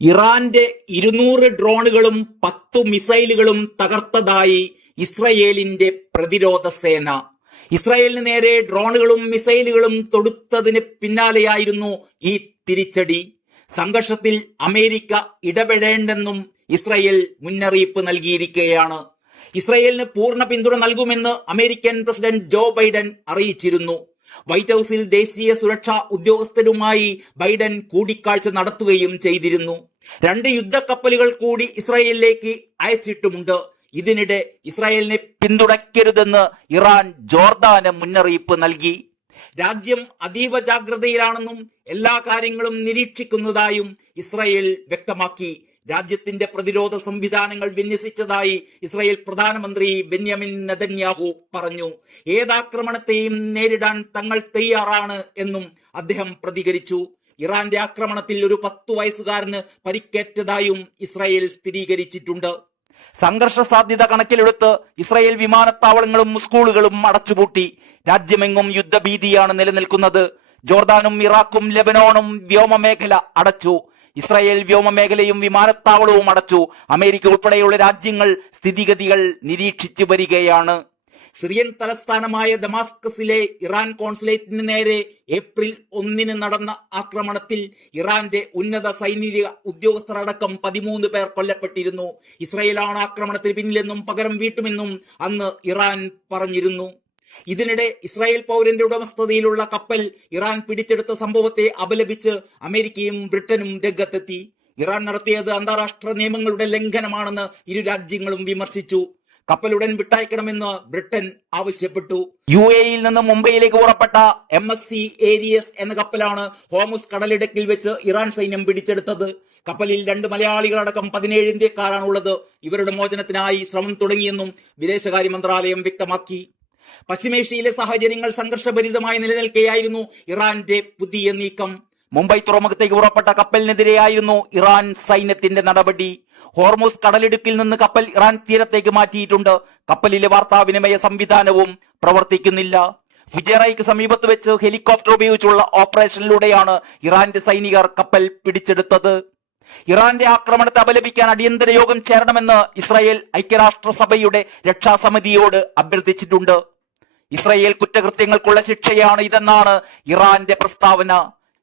ഇറാന്റെ 200 ഡ്രോണുകളും 10 മിസൈലുകളും തകർത്തതായി ഇസ്രയേലിന്റെ പ്രതിരോധ സേന. ഇസ്രയേലിന് നേരെ ഡ്രോണുകളും മിസൈലുകളും തൊടുത്തതിന് പിന്നാലെയായിരുന്നു ഈ തിരിച്ചടി. സംഘർഷത്തിൽ അമേരിക്ക ഇടപെടേണ്ടെന്നും ഇസ്രയേൽ മുന്നറിയിപ്പ് നൽകിയിരിക്കുകയാണ്. ഇസ്രയേലിന് പൂർണ്ണ പിന്തുണ നൽകുമെന്ന് അമേരിക്കൻ പ്രസിഡന്റ് ജോ ബൈഡൻ അറിയിച്ചിരുന്നു. വൈറ്റ് ഹൌസിൽ ദേശീയ സുരക്ഷാ ഉദ്യോഗസ്ഥരുമായി ബൈഡൻ കൂടിക്കാഴ്ച നടത്തുകയും ചെയ്തിരുന്നു. 2 യുദ്ധക്കപ്പലുകൾ കൂടി ഇസ്രായേലിലേക്ക് അയച്ചിട്ടുമുണ്ട്. ഇതിനിടെ ഇസ്രായേലിനെ പിന്തുണയ്ക്കരുതെന്ന് ഇറാൻ ജോർദാന് മുന്നറിയിപ്പ് നൽകി. രാജ്യം അതീവ ജാഗ്രതയിലാണെന്നും എല്ലാ കാര്യങ്ങളും നിരീക്ഷിക്കുന്നതായും ഇസ്രായേൽ വ്യക്തമാക്കി. രാജ്യത്തിന്റെ പ്രതിരോധ സംവിധാനങ്ങൾ വിന്യസിച്ചതായി ഇസ്രായേൽ പ്രധാനമന്ത്രി ബെന്യാമിൻ നെതന്യാഹു പറഞ്ഞു. ഏതാക്രമണത്തെയും നേരിടാൻ തങ്ങൾ തയ്യാറാണ് എന്നും അദ്ദേഹം പ്രതികരിച്ചു. ഇറാന്റെ ആക്രമണത്തിൽ ഒരു 10 വയസ്സുകാരന് പരിക്കേറ്റതായും ഇസ്രായേൽ സ്ഥിരീകരിച്ചിട്ടുണ്ട്. സംഘർഷ സാധ്യത കണക്കിലെടുത്ത് ഇസ്രായേൽ വിമാനത്താവളങ്ങളും സ്കൂളുകളും അടച്ചുപൂട്ടി. രാജ്യമെങ്ങും യുദ്ധഭീതിയാണ് നിലനിൽക്കുന്നത്. ജോർദാനും ഇറാഖും ലെബനോണും വ്യോമമേഖല അടച്ചു. ഇസ്രായേൽ വ്യോമമേഖലയും വിമാനത്താവളവും അടച്ചു. അമേരിക്ക ഉൾപ്പെടെയുള്ള രാജ്യങ്ങൾ സ്ഥിതിഗതികൾ നിരീക്ഷിച്ചു വരികയാണ്. സിറിയൻ തലസ്ഥാനമായ ദമാസ്കസിലെ ഇറാൻ കോൺസുലേറ്റിന് നേരെ ഏപ്രിൽ 1 നടന്ന ആക്രമണത്തിൽ ഇറാന്റെ ഉന്നത സൈനിക ഉദ്യോഗസ്ഥരടക്കം 13 പേർ കൊല്ലപ്പെട്ടിരുന്നു. ഇസ്രായേലാണ് ആക്രമണത്തിന് പിന്നിലെന്നും പകരം വീട്ടുമെന്നും അന്ന് ഇറാൻ പറഞ്ഞിരുന്നു. ഇതിനിടെ ഇസ്രായേൽ പൗരന്റെ ഉടമസ്ഥതയിലുള്ള കപ്പൽ ഇറാൻ പിടിച്ചെടുത്ത സംഭവത്തെ അപലപിച്ച് അമേരിക്കയും ബ്രിട്ടനും രംഗത്തെത്തി. ഇറാൻ നടത്തിയത് അന്താരാഷ്ട്ര നിയമങ്ങളുടെ ലംഘനമാണെന്ന് ഇരു രാജ്യങ്ങളും വിമർശിച്ചു. കപ്പലുടൻ വിട്ടയക്കണമെന്ന് ബ്രിട്ടൻ ആവശ്യപ്പെട്ടു. UAE-യിൽ നിന്ന് മുംബൈയിലേക്ക് പുറപ്പെട്ട MSC ഏരിയസ് എന്ന കപ്പലാണ് ഹോർമുസ് കടലിടുക്കിൽ വെച്ച് ഇറാൻ സൈന്യം പിടിച്ചെടുത്തത്. കപ്പലിൽ 2 മലയാളികളടക്കം 17 ഇന്ത്യക്കാരാണുള്ളത്. ഇവരുടെ മോചനത്തിനായി ശ്രമം തുടങ്ങിയെന്നും വിദേശകാര്യ മന്ത്രാലയം വ്യക്തമാക്കി. പശ്ചിമേഷ്യയിലെ സാഹചര്യങ്ങൾ സംഘർഷഭരിതമായി നിലനിൽക്കെയായിരുന്നു ഇറാന്റെ പുതിയ നീക്കം. മുംബൈ തുറമുഖത്തേക്ക് പുറപ്പെട്ട കപ്പലിനെതിരെയായിരുന്നു ഇറാൻ സൈന്യത്തിന്റെ നടപടി. ഹോർമുസ് കടലിടുക്കിൽ നിന്ന് കപ്പൽ ഇറാൻ തീരത്തേക്ക് മാറ്റിയിട്ടുണ്ട്. കപ്പലിലെ വാർത്താവിനിമയ സംവിധാനവും പ്രവർത്തിക്കുന്നില്ല. ഫുജൈറയ്ക്ക് സമീപത്ത് വെച്ച് ഹെലികോപ്റ്റർ ഉപയോഗിച്ചുള്ള ഓപ്പറേഷനിലൂടെയാണ് ഇറാന്റെ സൈനികർ കപ്പൽ പിടിച്ചെടുത്തത്. ഇറാന്റെ ആക്രമണത്തെ അപലപിക്കാൻ അടിയന്തര യോഗം ചേരണമെന്ന് ഇസ്രായേൽ ഐക്യരാഷ്ട്രസഭയുടെ രക്ഷാസമിതിയോട് അഭ്യർത്ഥിച്ചിട്ടുണ്ട്. ഇസ്രായേൽ കുറ്റകൃത്യങ്ങൾക്കുള്ള ശിക്ഷയാണ് ഇതെന്നാണ് ഇറാന്റെ പ്രസ്താവന.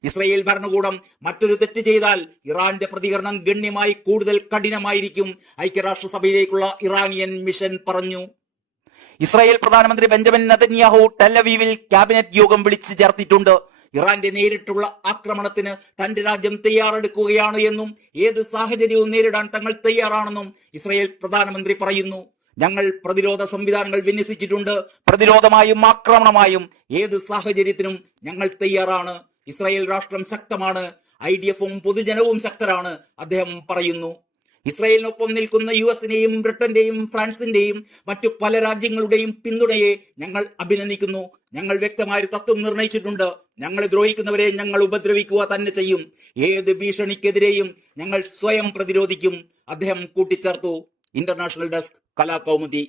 ഇസ്രായേൽ ഭരണകൂടം മറ്റൊരു തെറ്റ് ചെയ്താൽ ഇറാന്റെ പ്രതികരണം ഗണ്യമായി കൂടുതൽ കഠിനമായിരിക്കും, ഐക്യരാഷ്ട്രസഭയിലേക്കുള്ള ഇറാനിയൻ മിഷൻ പറഞ്ഞു. ഇസ്രായേൽ പ്രധാനമന്ത്രി ബെഞ്ചമിൻ നെതന്യാഹു ടെലവീവിൽ ക്യാബിനറ്റ് യോഗം വിളിച്ചു ചേർത്തിട്ടുണ്ട്. ഇറാന്റെ നേരിട്ടുള്ള ആക്രമണത്തിന് തന്റെ രാജ്യം തയ്യാറെടുക്കുകയാണ് എന്നും ഏത് സാഹചര്യവും നേരിടാൻ തങ്ങൾ തയ്യാറാണെന്നും ഇസ്രായേൽ പ്രധാനമന്ത്രി പറയുന്നു. ഞങ്ങൾ പ്രതിരോധ സംവിധാനങ്ങൾ വിന്യസിച്ചിട്ടുണ്ട്. പ്രതിരോധമായും ആക്രമണമായും ഏത് സാഹചര്യത്തിനും ഞങ്ങൾ തയ്യാറാണ്. ഇസ്രായേൽ രാഷ്ട്രം ശക്തമാണ്. IDF-ഉം പൊതുജനവും ശക്തരാണ്, അദ്ദേഹം പറയുന്നു. ഇസ്രായേലിനൊപ്പം നിൽക്കുന്ന US-നെയും ബ്രിട്ടന്റെയും ഫ്രാൻസിന്റെയും മറ്റു പല രാജ്യങ്ങളുടെയും പിന്തുണയെ ഞങ്ങൾ അഭിനന്ദിക്കുന്നു. ഞങ്ങൾ വ്യക്തമായൊരു തത്വം നിർണയിച്ചിട്ടുണ്ട്. ഞങ്ങളെ ദ്രോഹിക്കുന്നവരെ ഞങ്ങൾ ഉപദ്രവിക്കുക തന്നെ ചെയ്യും. ഏത് ഭീഷണിക്കെതിരെയും ഞങ്ങൾ സ്വയം പ്രതിരോധിക്കും, അദ്ദേഹം കൂട്ടിച്ചേർത്തു. International desk, Kalakaumudi.